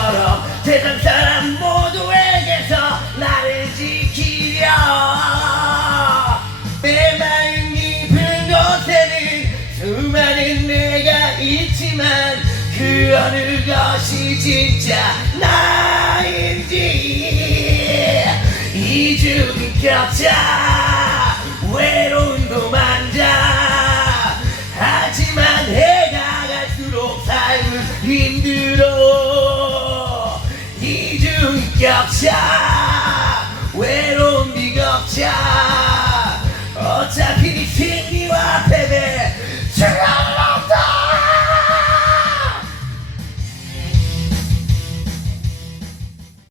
것처럼 세상 사람 모두에게서 나를 지키려. 내 마음 깊은 곳에는 수많은 내가 있지만 그 어느 것이 진짜 나인지 이중 겹자. 외로운 도망자. 하지만 해가 갈수록 삶은 힘들어 이중격자 외로움 비격자. 어차피 네 패배